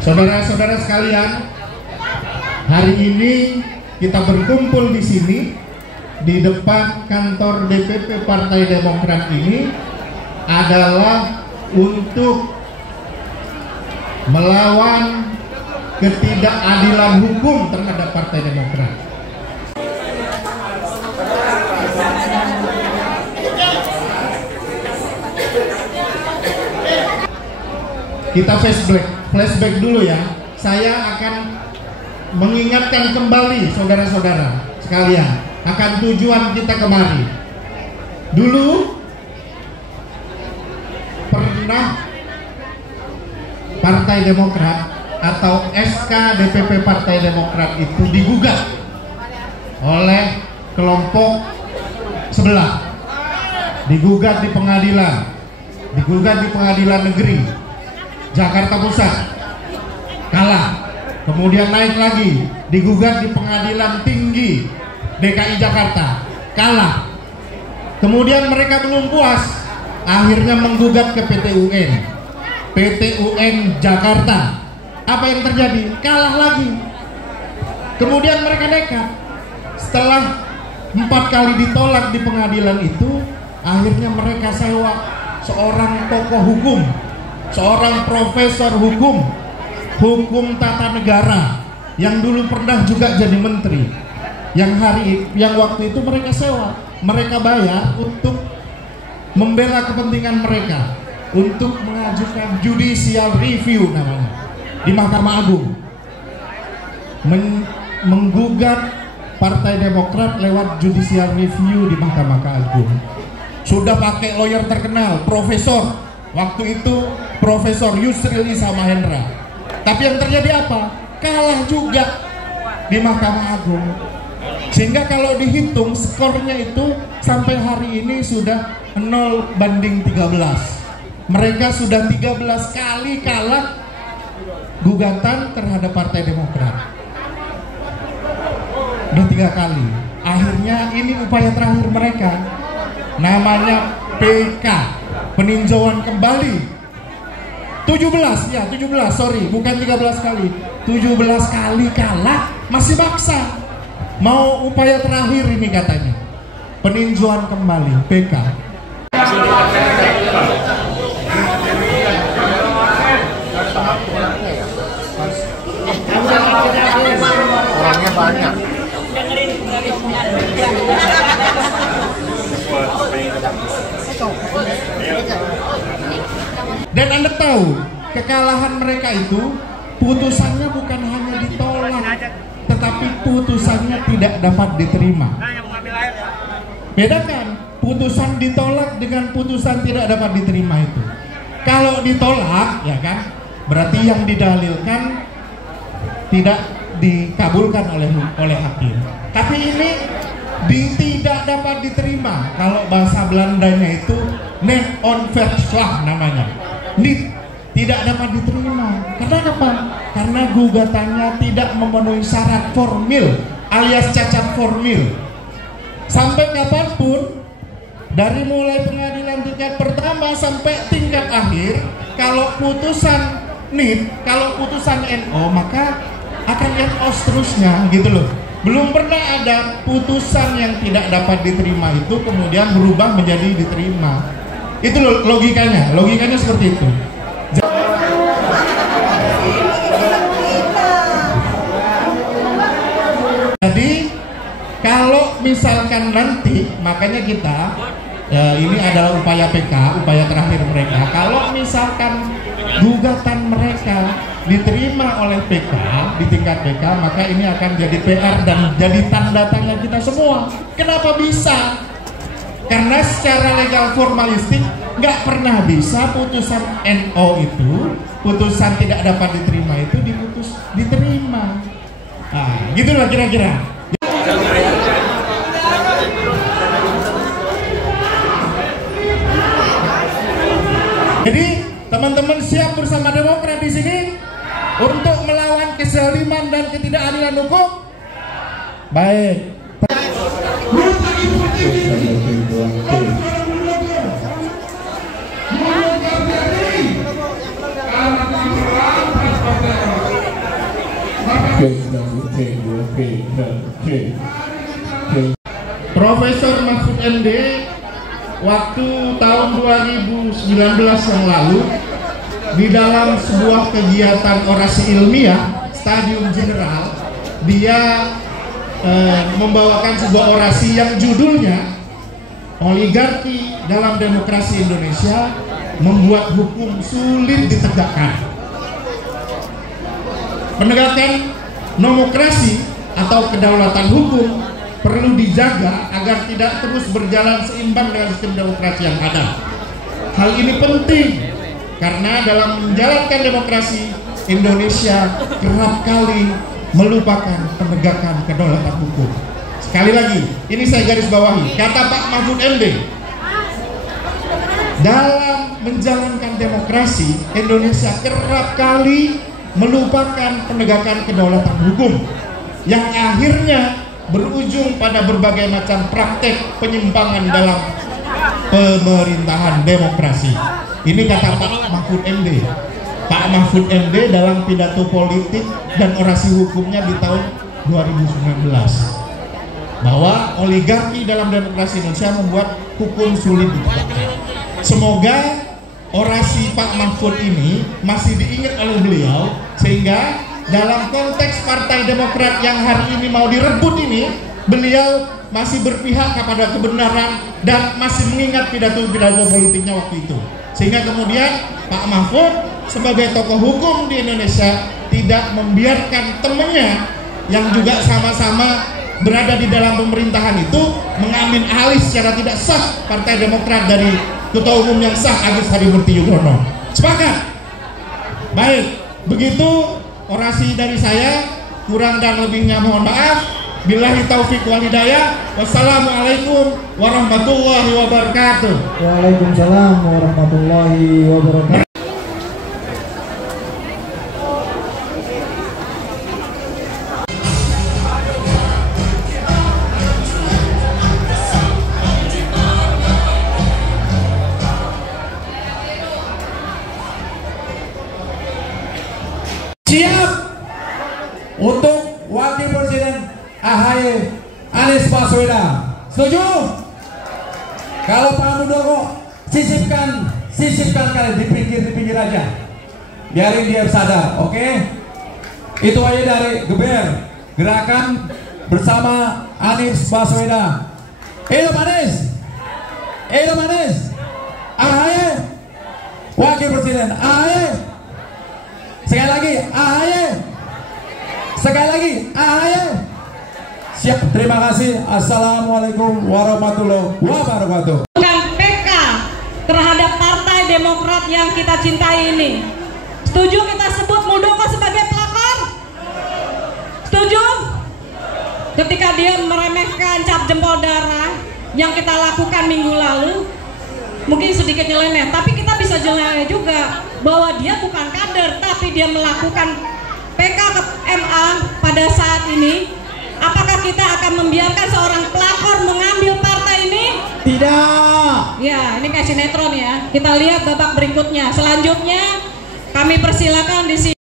Saudara-saudara sekalian, hari ini kita berkumpul di sini di depan kantor DPP Partai Demokrat ini adalah untuk melawan ketidakadilan hukum terhadap Partai Demokrat. Kita flashback dulu ya. Saya akan mengingatkan kembali saudara-saudara sekalian akan tujuan kita kemari. Dulu pernah Partai Demokrat atau SK DPP Partai Demokrat itu digugat oleh kelompok sebelah, digugat di pengadilan negeri Jakarta Pusat, kalah. Kemudian naik lagi, digugat di pengadilan tinggi DKI Jakarta, kalah. Kemudian mereka belum puas, akhirnya menggugat ke PT UN Jakarta. Apa yang terjadi? Kalah lagi. Kemudian mereka nekat. Setelah 4 kali ditolak di pengadilan itu, akhirnya mereka sewa seorang tokoh hukum, seorang profesor hukum tata negara yang dulu pernah juga jadi menteri, yang waktu itu mereka sewa, mereka bayar untuk membela kepentingan mereka, untuk mengajukan judicial review namanya di Mahkamah Agung, menggugat Partai Demokrat lewat judicial review di Mahkamah Agung. Sudah pakai lawyer terkenal, profesor, waktu itu Profesor Yusril Iza Mahendra. Tapi yang terjadi apa? Kalah juga di Mahkamah Agung. Sehingga kalau dihitung skornya itu sampai hari ini sudah 0-13. Mereka sudah 13 kali kalah gugatan terhadap Partai Demokrat. Udah 3 kali. Akhirnya ini upaya terakhir mereka, namanya PK, peninjauan kembali. 17, sorry, bukan 13 kali, 17 kali kalah, masih maksa. Mau upaya terakhir ini katanya, peninjauan kembali, PK. Orangnya banyak. Dan Anda tahu, kekalahan mereka itu putusannya bukan hanya ditolak, tetapi putusannya tidak dapat diterima. Bedakan putusan ditolak dengan putusan tidak dapat diterima itu. Kalau ditolak, ya kan, berarti yang didalilkan tidak dikabulkan oleh hakim. Tapi ini tidak dapat diterima. Kalau bahasa Belandanya itu net onverslag namanya. Tidak dapat diterima. Karena apa? Karena gugatannya tidak memenuhi syarat formil alias cacat formil. Sampai kapanpun, dari mulai pengadilan tingkat pertama sampai tingkat akhir, kalau putusan NIT, kalau putusan NO, maka akan NO seterusnya gitu loh. Belum pernah ada putusan yang tidak dapat diterima itu kemudian berubah menjadi diterima. Itu loh logikanya seperti itu. Jadi kalau misalkan nanti, makanya kita ini adalah upaya PK, upaya terakhir mereka. Kalau misalkan gugatan mereka diterima oleh PK di tingkat PK, maka ini akan jadi PR dan jadi tanda tanya kita semua. Kenapa bisa? Karena secara legal formalistik nggak pernah bisa putusan NO itu, putusan tidak dapat diterima itu diterima. Nah, gitulah kira-kira. Jadi teman-teman siap bersama Demokrat di sini untuk melawan kezaliman dan ketidakadilan hukum? Baik. Karena Profesor Mahfud MD waktu tahun 2019 yang lalu di dalam sebuah kegiatan orasi ilmiah Stadium General, dia membawakan sebuah orasi yang judulnya Oligarki dalam Demokrasi Indonesia Membuat Hukum Sulit Ditegakkan. Penegakan demokrasi atau kedaulatan hukum perlu dijaga agar tidak terus berjalan seimbang dengan sistem demokrasi yang ada. Hal ini penting karena dalam menjalankan demokrasi, Indonesia kerap kali melupakan penegakan kedaulatan hukum. Sekali lagi, ini saya garis bawahi, kata Pak Mahfud MD, dalam menjalankan demokrasi, Indonesia kerap kali melupakan penegakan kedaulatan hukum yang akhirnya berujung pada berbagai macam praktek penyimpangan dalam pemerintahan demokrasi. Ini kata Pak Mahfud MD. Pak Mahfud MD dalam pidato politik dan orasi hukumnya di tahun 2019 bahwa oligarki dalam demokrasi Indonesia membuat hukum sulit ditegakkan. Semoga orasi Pak Mahfud ini masih diingat oleh beliau, sehingga dalam konteks Partai Demokrat yang hari ini mau direbut ini, beliau masih berpihak kepada kebenaran dan masih mengingat pidato-pidato politiknya waktu itu. Sehingga kemudian Pak Mahfud sebagai tokoh hukum di Indonesia tidak membiarkan temannya yang juga sama-sama berada di dalam pemerintahan itu mengambil alih secara tidak sah Partai Demokrat dari Ketua Umum yang sah Agus Harimurti Yudhoyono. Sepakat? Baik, begitu orasi dari saya, kurang dan lebihnya mohon maaf. Billahi taufik wal hidayah. Wassalamualaikum warahmatullahi wabarakatuh. Waalaikumsalam warahmatullahi wabarakatuh. Siap untuk Wakil Presiden AHY Anies Baswedan. Setuju? Kalau Pak Muldoko sisipkan kalian di pinggir aja, biarin dia sadar. Oke? Itu aja dari GBR, Gerakan Bersama Anies Baswedan. Hidup Anies, hidup Anies. AHY Wakil Presiden AHY. Sekali lagi AHY. Sekali lagi AHY. Siap, terima kasih. Assalamualaikum warahmatullahi wabarakatuh. Bukan PK terhadap Partai Demokrat yang kita cintai ini. Setuju kita sebut Muldoko sebagai pelakor? Setuju? Ketika dia meremehkan cap jempol darah yang kita lakukan minggu lalu, mungkin sedikit nyeleneh, tapi kita bisa jelaskan juga bahwa dia bukan kader, tapi dia melakukan PK ke MA pada saat ini. Apakah kita akan membiarkan seorang pelakor mengambil partai ini? Tidak. Ya, ini kayak sinetron ya. Kita lihat babak berikutnya. Selanjutnya kami persilakan di sini.